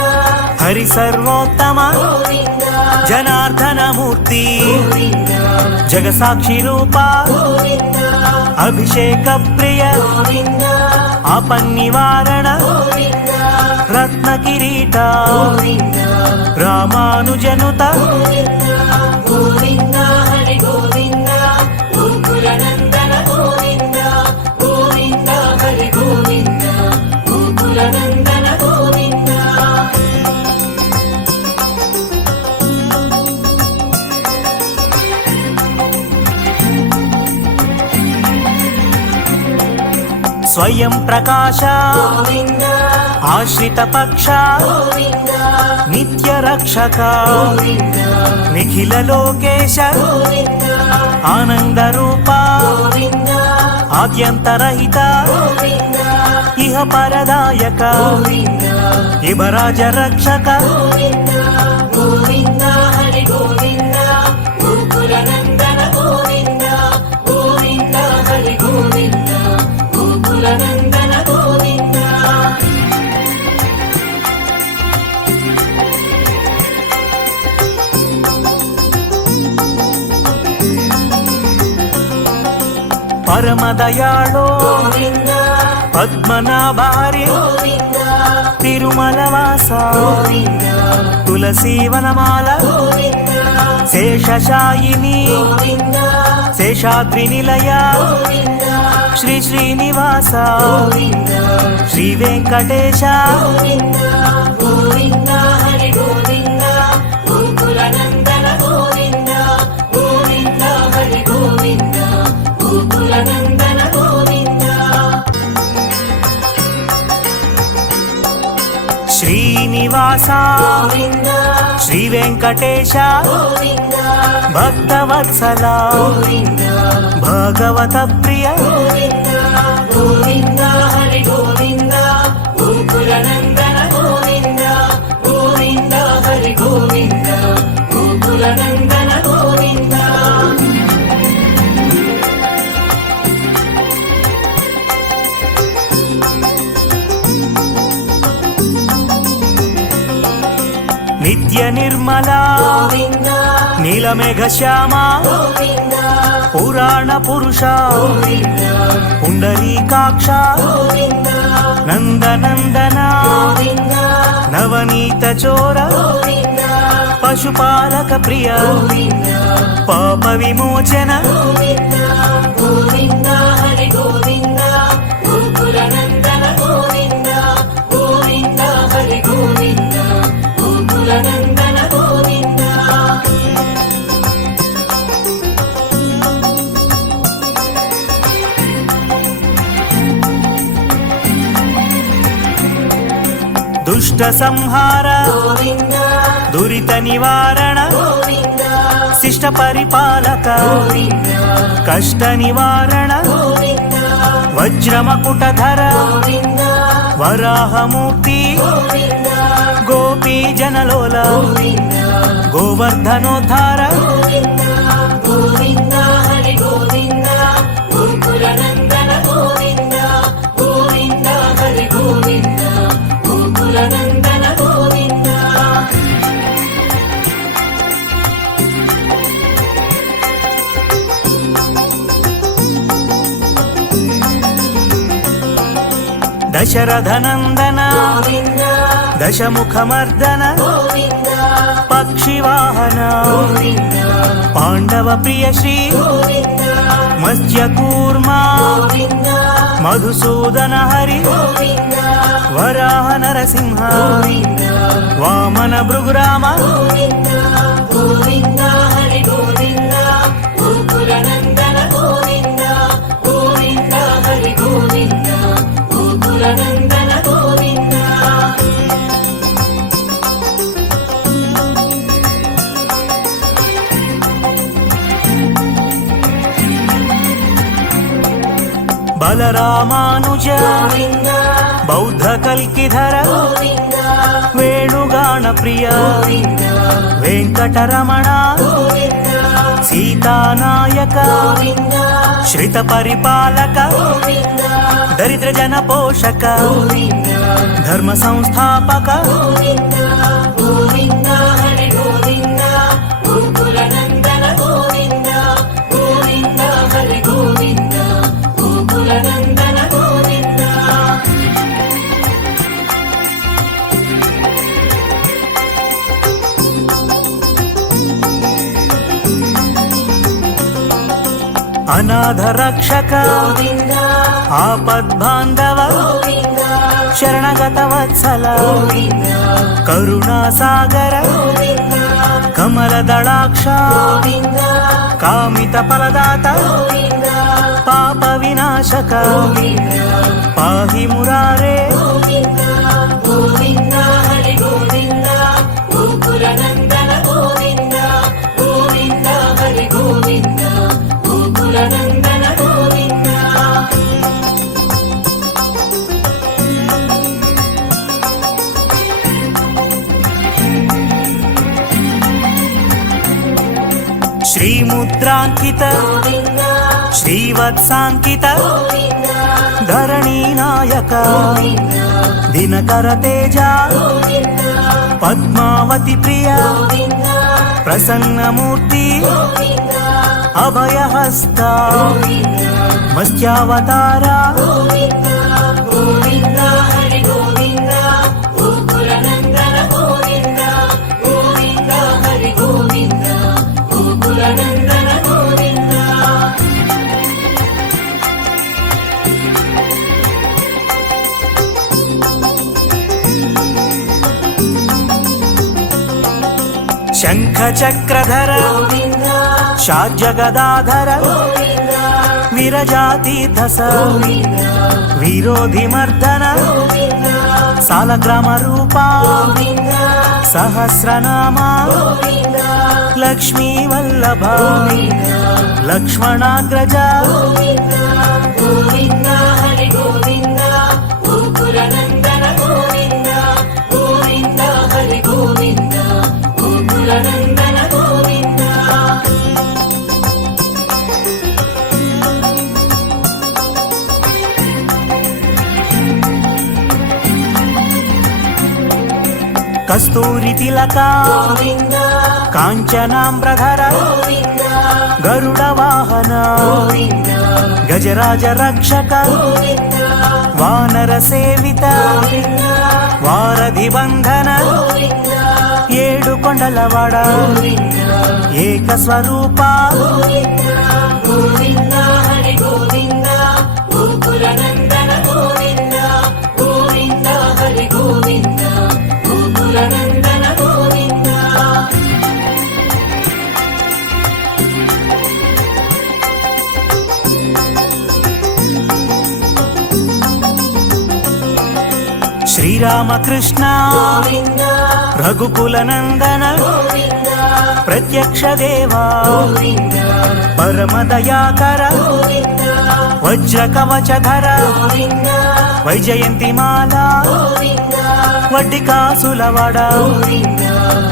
హరి సర్వోత్తమ గోవింద జనార్దన మూర్తి గోవింద జగసాక్షి రూప గోవింద అభిషేక ప్రియ గోవింద ఆపన్నివారణ గోవింద రత్న కిరీట గోవింద రామానుజనుత గోవింద గోవింద హరి గోవింద గోకుల నందన గోవింద గోవింద హరి గోవింద గోకుల నందన గోవింద స్వయం ప్రకాశ గోవింద ఆశ్రిత పక్ష గోవింద నిత్య రక్షక గోవింద నిఖిల లోకేశ గోవింద ఆనంద రూప గోవింద ఆద్యంతరహిత గోవింద ఇహ పరదాయక గోవింద ఇవరాజ రక్షక గోవింద గోవింద హరి గోవింద గోకుల నందన గోవింద గోవింద హరి గోవింద గోకుల నందన గోవింద పరమదయాళో గోవింద పద్మనాభారి గోవింద తిరుమల వాస గోవింద తులసీవనమాల గోవింద శేషశాయిని గోవింద శేషాద్రి నిలయ గోవింద శ్రీ శ్రీనివాస గోవింద శ్రీ వెంకటేశ గోవింద గోవింద హరి గోవింద గోకుల నందన గోవింద గోవింద హరి గోవింద గోకుల నందన గోవింద శ్రీనివాస గోవింద శ్రీ వెంకటేశ గోవింద భక్తవత్సల గోవింద భగవత ప్రియ గోవింద గోవింద హరి గోవింద గోకుల నందన గోవింద గోవింద హరి గోవింద గోకుల నందన గోవింద నిత్య నిర్మల గోవింద నీలమేఘ శ్యామ గోవింద పురాణ పురుష గోవింద పుండరీకాక్ష గోవింద నందనందన గోవింద నవనీత చోర గోవింద పశుపాలక ప్రియ గోవింద పాప విమోచన గోవింద గోవింద హరి గోవింద గోకుల నందన గోవింద గోవింద హరి గోవింద గోకుల నందన గోవింద దుష్ట సంహార గోవింద దురిత నివారణ గోవింద శిష్ట పరిపాలక గోవింద కష్ట నివారణ గోవింద వజ్రమకుటధర గోవింద వరాహమూర్తి గోవింద గోపీ జనలోల గోవింద గోవర్ధనోద్ధార గోవింద గోవింద హరి గోవింద గోకుల నందన గోవింద గోవింద హరి గోవింద గోకుల నందన గోవింద దశరథనందన గోవింద దశముఖమర్దన గోవింద పక్షివాహన గోవింద పాండవ ప్రియ శ్రీ గోవింద మత్స్య కూర్మా గోవింద మధుసూదన హరి గోవింద వరాహ నరసింహ గోవింద వామన భృగురామ గోవింద గోవింద హరి గోవింద గోకుల నందన గోవింద గోవింద హరి గోవింద గోకుల నందన గోవింద బలరామానుజ గోవింద బౌద్ధ కల్కిధర గోవింద వేణుగాన ప్రియ గోవింద వెంకటరమణ గోవింద సీతానాయక గోవింద శ్రిత పరిపాలక గోవింద దరిద్ర జన పోషక గోవింద ధర్మ సంస్థాపక గోవింద గోవింద హరి గోవింద గోకుల నందన గోవింద గోవింద హరి గోవింద గోకుల నందన గోవింద అనాథ రక్షక గోవింద ఆపద్బాంధవ గోవింద శరణగత వత్సల గోవింద కరుణా సాగర గోవింద కమల దళాక్ష గోవింద కామిత ఫలదాత గోవింద పాప వినాశక గోవింద పాహి మురారే గోవింద గోవింద హరి గోవింద గోకుల నందన గోవింద గోవింద హరి గోవింద గోకుల నందన గోవింద శ్రీముద్రాంకిత గోవింద శ్రీవత్సాంకిత గోవింద ధరణీ నాయక గోవింద దినకర తేజ గోవింద పద్మావతి ప్రియ గోవింద ప్రసన్నమూర్తి గోవింద అభయహస్త గోవింద మత్స్యావతార గోవింద గోవింద హరి గోవింద గోకుల నందన గోవింద గోవింద హరి గోవింద గోకుల నందన గోవింద శంఖ చక్రధర గోవింద షాడ్జగదాధర గోవింద విరజాతీర్థస గోవింద విరోధి మర్దన గోవింద సాలగ్రామ రూప గోవింద సహస్రనామ గోవింద లక్ష్మీ వల్లభ గోవింద లక్ష్మణాగ్రజ గోవింద గోవింద హరి గోవింద గోకుల నందన గోవింద గోవింద హరి గోవింద గోకుల నందన గోవింద కస్తూరి తిలక గోవింద కాంచనాంబ్రధర గోవింద గరుడ వాహన గోవింద గజరాజ రక్షక గోవింద వానర సేవిత గోవింద వారధి బంధన గోవింద ఏడు కొండలవాడ గోవింద ఏక స్వరూప గోవింద గోవింద హరి గోవింద గోకుల నందన గోవింద గోవింద హరి గోవింద గోకుల నందన గోవింద శ్రీరామకృష్ణ గోవింద రఘుకుల నందన గోవింద ప్రత్యక్ష దేవా గోవింద పరమదయాకర గోవింద వజ్ర కవచధర గోవింద వైజయంతి మాల గోవింద వడ్డి కాసులవాడ గోవింద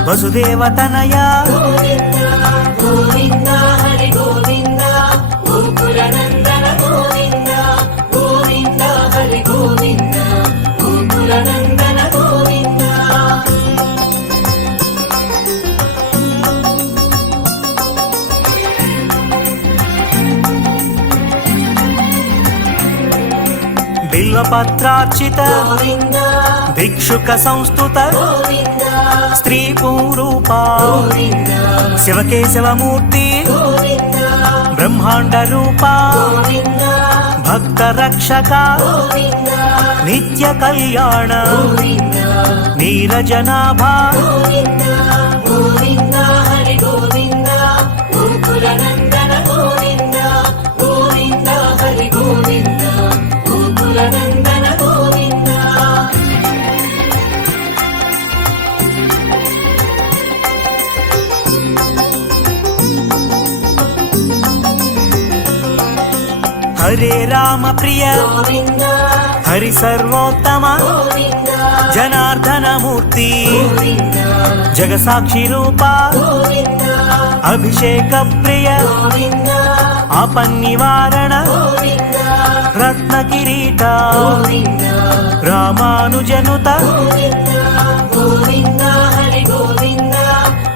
వసుదేవ తనయ గోవింద గోవింద హరి గోవింద గోకుల నందన గోవింద గోవింద హరి గోవింద గోకుల నందన గోవింద బిల్వపత్రార్చిత గోవింద భిక్షుక సంస్థుత గోవింద స్త్రీ పూరూప గోవింద శివకేశవమూర్తి గోవింద బ్రహ్మాండ రూప గోవింద భక్త భక్త రక్షక గోవింద నిత్య కళ్యాణ గోవింద నీరజనాభా గోవింద గోవింద హరి గోవింద గోకుల నందన గోవింద గోవింద హరి గోవింద గోకుల నందన గోవింద హరే రామ ప్రియ గోవింద హరి సర్వోత్తమ గోవింద జనార్దన మూర్తి గోవింద జగసాక్షి రూప గోవింద అభిషేక ప్రియ గోవింద ఆపన్నివారణ గోవింద రత్న కిరీట గోవింద రామానుజనుత గోవింద గోవింద హరి గోవింద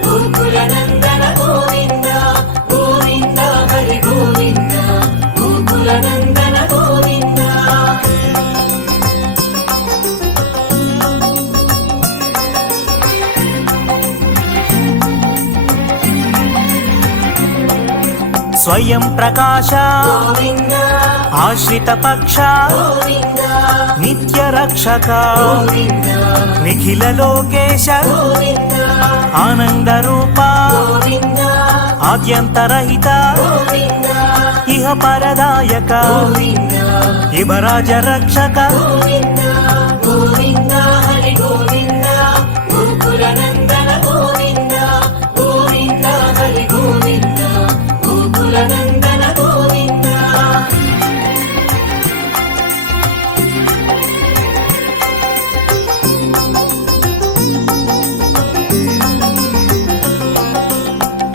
గోకుల నందన గోవింద గోవింద హరి గోవింద గోకుల నందన గోవింద స్వయం ప్రకాశ గోవింద ఆశ్రిత పక్ష గోవింద నిత్య రక్షక గోవింద నిఖిల లోకేశ గోవింద ఆనంద రూప గోవింద ఆద్యంతరహిత గోవింద ఇహ పరదాయక గోవింద ఇవరాజ రక్షక గోవింద గోవింద హరి గోవింద గోకుల నందన గోవింద గోవింద హరి గోవింద గోకుల నందన గోవింద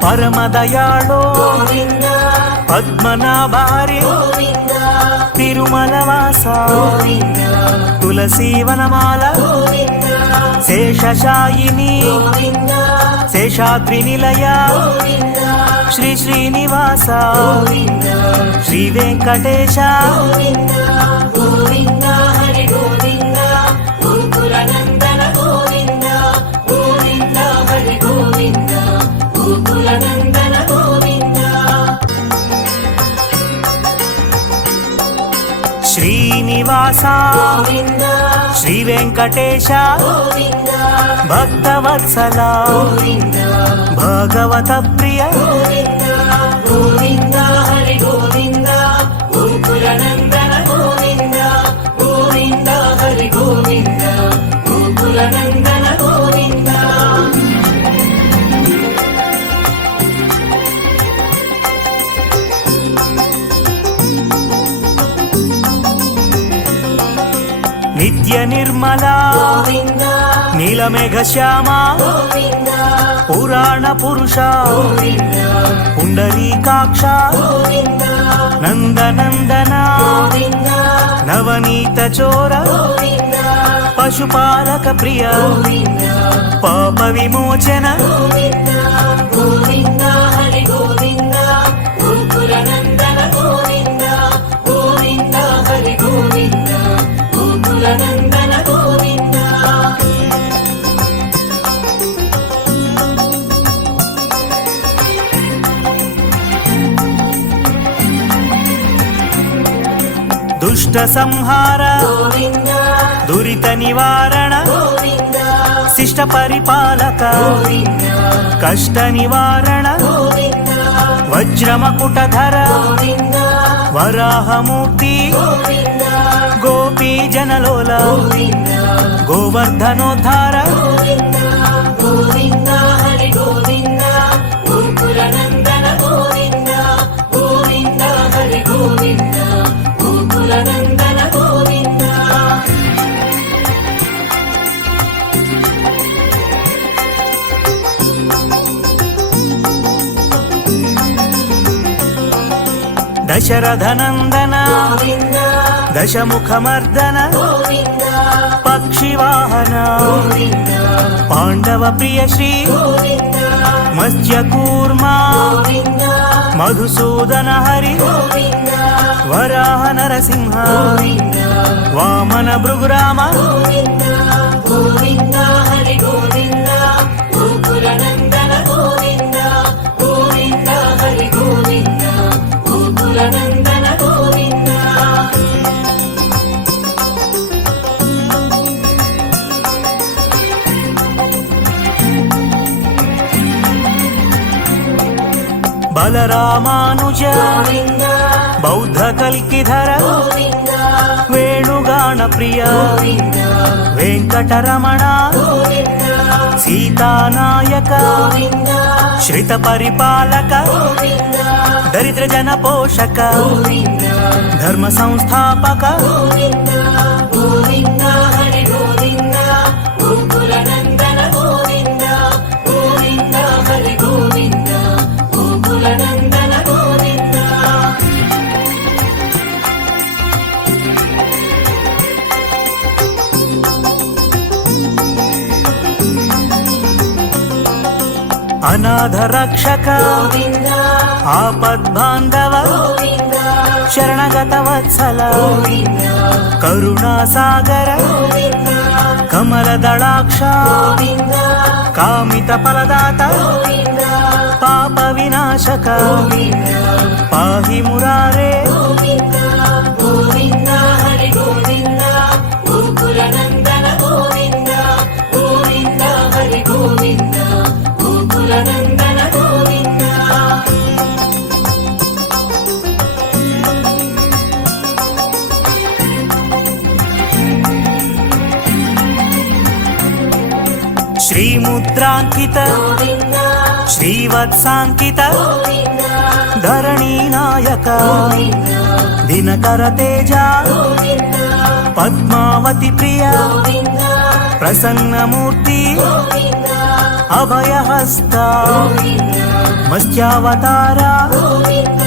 పరమదయాళో గోవింద పద్మనాభారి గోవింద తిరుమలవాస గోవింద తులసీవనమాల గోవింద శేషశాయిని గోవింద శేషాద్రి నిలయ గోవింద శ్రీ శ్రీనివాస గోవింద శ్రీ వెంకటేశ గోవింద గోవింద హరి గోవింద గోకుల నందన గోవింద గోవింద హరి గోవింద గోకుల నందన గోవింద శ్రీనివాస గోవింద శ్రీ వెంకటేశ గోవింద భక్తవత్సల గోవింద భగవత ప్రియ గోవింద గోవింద హరి గోవింద గోకుల నందన గోవింద గోవింద హరి గోవింద గోకుల నందన గోవింద నిత్య నిర్మల గోవింద నీలమేఘ శ్యామ గోవింద పురాణ పురుష గోవింద పుండరీకాక్ష గోవింద నందనందన గోవింద నవనీత చోర గోవింద పశుపాలక ప్రియ గోవింద పాప విమోచన గోవింద గోవింద హరి గోవింద గోకుల నందన గోవింద గోవింద హరి గోవింద గోకుల నందన గోవింద దుష్ట సంహార గోవింద దురిత నివారణ గోవింద శిష్ట పరిపాలక గోవింద కష్ట నివారణ గోవింద వజ్రమకుటధర గోవింద వరాహమూర్తి గోవింద గోపీ జనలోల గోవింద గోవర్ధనోద్ధార గోవింద గోవింద హరి గోవింద గోకుల నందన గోవింద గోవింద హరి గోవింద గోకుల నందన గోవింద దశరథనందన గోవింద దశముఖమర్దన గోవింద పక్షివాహన గోవింద పాండవ ప్రియ శ్రీ గోవింద మత్స్యకూర్మా గోవింద మధుసూదన హరి గోవింద వరాహ నరసింహ గోవింద వామన భృగురామ గోవింద గోవింద హరి గోవింద గోకుల నందన గోవింద గోవింద హరి గోవింద గోకుల నందన గోవింద బలరామానుజ గోవింద బౌద్ధ కల్కిధర గోవింద వేణుగాన ప్రియ గోవింద వెంకటరమణ గోవింద సీతానాయక గోవింద శ్రిత పరిపాలక గోవింద దరిద్ర జన పోషక గోవింద ధర్మ సంస్థాపక గోవింద గోవింద హరి గోవింద గోకుల నందన గోవింద గోవింద హరి గోవింద గోకుల నందన గోవింద అనాథ రక్షక గోవింద ఆపద్బాంధవ గోవింద శరణగత వత్సల గోవింద కరుణా సాగర గోవింద కమల దళాక్ష గోవింద కామిత ఫలదాత గోవింద పాప వినాశక గోవింద పాహి మురారే గోవింద గోవింద హరి గోవింద గోకుల నందన గోవింద గోవింద హరి గోవింద గోకుల నందన గోవింద శ్రీముద్రాంకిత గోవింద శ్రీవత్సాంకిత గోవింద ధరణీ నాయక గోవింద దినకర తేజ గోవింద పద్మావతి ప్రియ గోవింద ప్రసన్నమూర్తి గోవింద అభయహస్త గోవింద మత్స్యావతార గోవింద